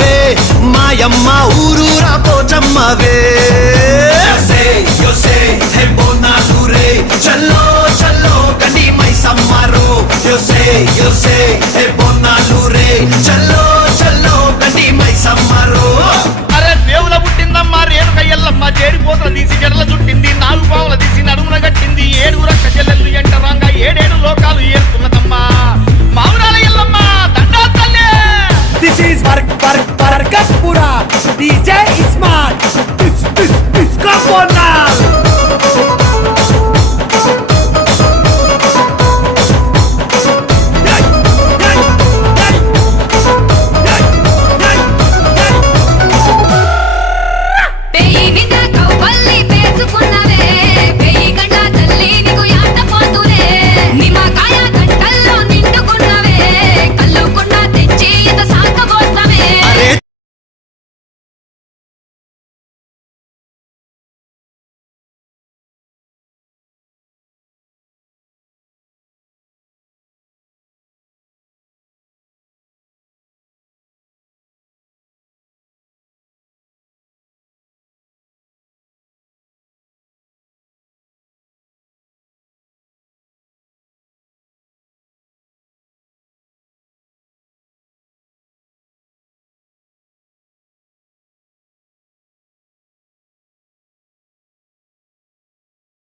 తల్లివే మాయమ్మ ఊరూరా పోచమ్మవే హే బోనాలు రే చల్లో చల్లో గండి మైసమ్మరో హే బోనాలు రే చల్లో చల్లో గండి మైసమ్మరో. అరే దేవుల పుట్టిందమ్మా రేణుక ఎల్లమ్మ చేరిపోతల తీసి జడల చుట్టింది నాలుగు పావుల తీసి నడుమున కట్టింది ఏడు రక్క చెల్లెళ్ళు ఎంటరాంగా ఏడేడు లోకాలు ఏరుతున్నదమ్మా మావురాల ఎల్లమ్మ దండా తల్లే. This is Barkatpura DJ